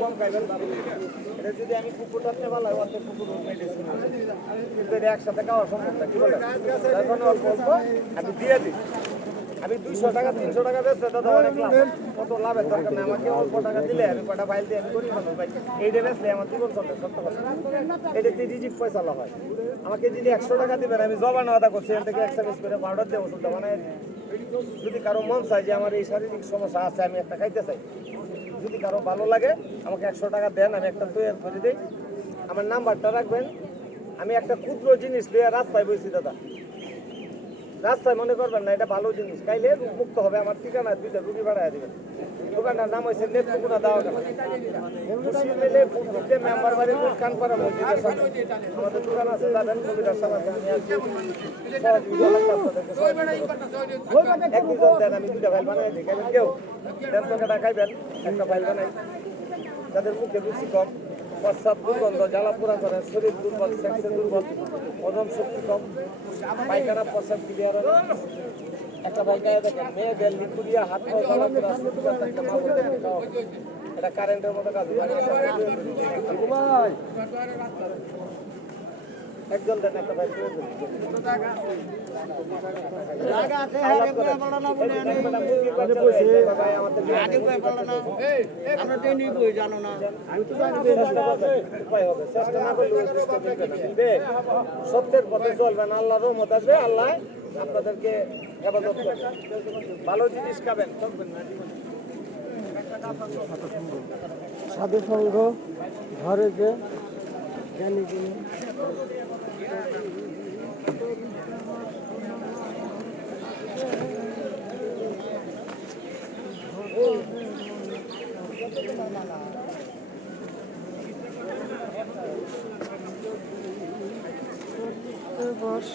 কম খাইবেন। এটা যদি আমি কুকুর টানতে পারলাম অর্ধেক কুকুর মেডিসিন, কিন্তু এটা একসাথে খাওয়া সম্ভব না। কি বলে তার জন্য অল্প অল্প আমি দিয়ে দিই। আমি 200 টাকা 300 টাকা বেচতে দাদা অনেক লাভ। কত লাভের দরকার নেই, আমাকে অল্প টাকা দিলে আমি কটা ফাইল দিয়ে আমি করি মানুষ ভাই। এইটা বেচলে আমার জীবন চলবে সত্য কথা। এটাতে রিজিক পয়সা হয়। আমাকে যদি 100 টাকা দিবেন, আমি জবান আদা করছি এখান থেকে এক্সারসাইজ করে পাউডার দিয়ে ওষুধটা বানাই। যদি কারো মন চায় যে আমার এই শারীরিক সমস্যা আছে, আমি একটা খাইতে চাই, যদি কারো ভালো লাগে আমাকে 100 টাকা দেন, আমি একটা তৈরি করে দিই। আমার নাম্বারটা রাখবেন। আমি একটা ক্ষুদ্র জিনিস নিয়ে রাস্তায় বসি দাদা, রাস্তায় মনে করবেন না, এটা ভালো জিনিস খাইলে রোগ মুক্ত হবে। আমার ঠিকানা 2টা রুগী বাড়াই দেবেন। দোকানটার নাম হয়েছে নেত্রকোনা দাওয়া কেনা, মেম্বার বাড়ি কানপাড়া মসজিদের সামনে আমাদের দোকান আছে। যাবেন কবিরার সাথে আমি আছি, একজন দেন, আমি 2টা ফাইল বানাই দিই। খাইবেন কেউ 150 টাকা খাইবেন, একটা ফাইল বানাই। যাদের মুখে রুচি কম, প্রস্রাব দুর্গন্ধ, জ্বালা পোড়া করে, শরীর দুর্বল, সেক্সে দুর্বল, হজম শক্তি কম, পায়খানা প্রস্রাব ক্লিয়ার হবে, একটা পায়খানা দেখেন মেয়েদের লিকুরিয়া হাত পা জ্বালা পোড়া একটা মা বলতে এটা কারেন্টের মতো কাজ। একজন দেন, একটা ভাই সত্যের পথে চলবেন, আল্লাহ রহমত আসবে, আল্লাহ আপনাদেরকে হেফাজত করবে। ভালো জিনিস খাবেন, সাধু সংঘ ঘরে যে জ্ঞানী যিনি বস